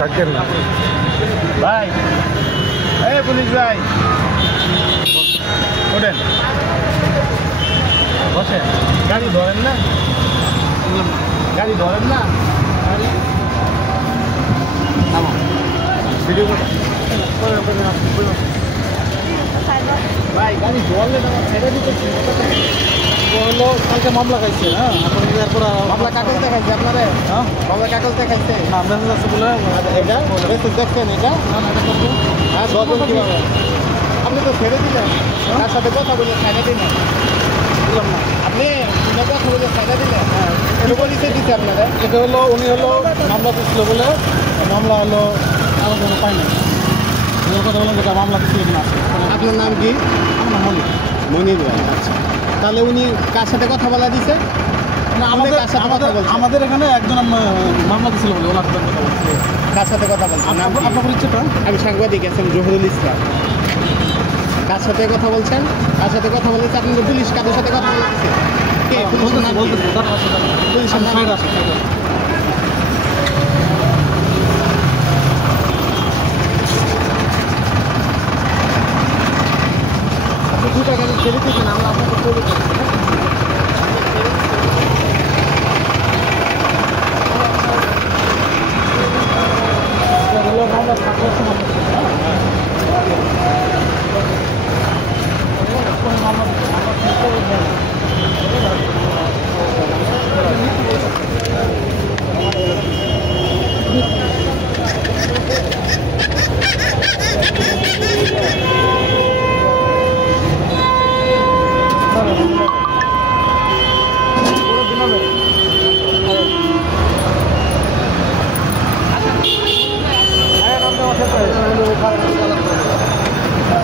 থাকেন না ভাই, এই পুলিশ ভাই, ওঠেন, বসেন। গাড়ি ধরেন না, গাড়ি ধরেন না, গাড়ি ভিডিও ভাই, গাড়ি ধরলে ছেড়ে দিতে হলো কালকে মামলা খাইছে। হ্যাঁ, এরপর মামলা কাগজ দেখাইছে আপনারে? হ্যাঁ, মামলা কাগজ দেখাইছে না মেসেজ আছে বলে এটা দেখছেন এটা? হ্যাঁ, দশজন কিভাবে আপনি তো ছেড়ে দিলেন, তার সাথে কথা বলে ছেড়ে দিলেন, বুঝলাম না। আপনি কথা বলে ছেড়ে দিলেন। হ্যাঁ, এটা পরিচয় দিচ্ছে আপনারা। এটা হলো উনি হলো মামলা দিচ্ছিল বলে, মামলা হলো আমার কোনো পাই নাই। কথা বললাম যেটা মামলা দিচ্ছিল কিনা আছে। আপনার নাম কি? আমার নাম মনির। মনির ভাই, আচ্ছা। তাহলে উনি কার সাথে কথা বলা দিছে? আমাদের এখানে একজন মামলা দিচ্ছিল বলে ওনার সাথে কথা বলছে। কার সাথে কথা বলছেন? আপনার পরিচয়টা? আমি সাংবাদিক আছেন, জহুরুল ইসলাম। কার সাথে কথা বলছেন? কার সাথে কথা বলেছে? আপনি পুলিশ কাদের সাথে কথা বলতেছে? কে? পুলিশের নাম কি? পুলিশের নাম আপনি 2 টাকা ছেড়ে দিচ্ছেন, আমরা আপনাকে চলে যাচ্ছি। মামলা থাকলে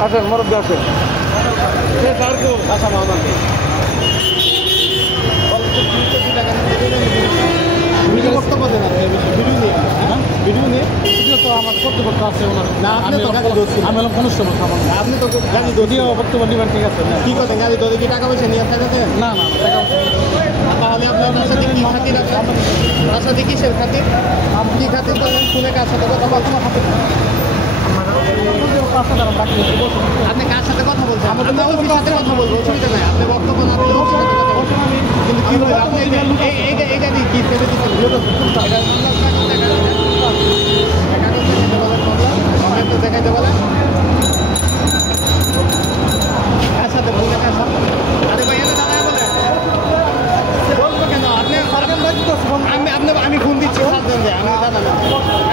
আসেন, মরব্বী আসেন। আচ্ছা, মামাকে বক্তব্য দেন আপনি ভিডিও নিয়ে। হ্যাঁ, ভিডিও নিয়ে তো আমার কর্তৃপক্ষ আছে ওনার। না, আপনি তো গাড়ি ধরছেন। আমি হলাম কনস্টেবল। আপনি তো গাড়ি যদিও বক্তব্য নেবেন, ঠিক আছে। কি করতেন? গাড়ি ধরে কি টাকা পয়সা নিয়ে আসতে দেন? না না, তাহলে আপনার সাথে কি খাতির আছে? তার সাথে কিসের খাতির? কি খাতির করলেন? শুনে কার সাথে কথা বলছেন? আপনি কার সাথে কথা বলছেন? আমরা ওর সাথে কথা বলবো, অসুবিধা নাই। আপনি বক্তব্য না দিলে ওর সাথে কথা বলবো। কিন্তু কি বলবো? আপনি এই গাড়ি কি ছেড়ে দিচ্ছেন? এটা দেখাইতে বলেন। কার সাথে বললে? কার সাথে? আরে ভাই, এটা দাঁড়ায় বলে বলবো কেন? আমি ফোন দিচ্ছি সাতজন যে আমি দাদা না,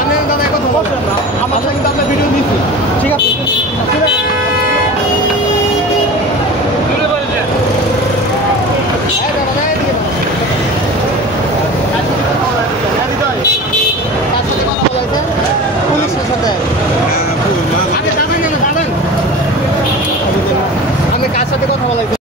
আমি দাদায় কথা বলছেন না। আমার কিন্তু আপনার ভিডিও দিচ্ছি, ঠিক আছে? পুলিশের সাথে আপনি কার সাথে কথা বলাইছেন?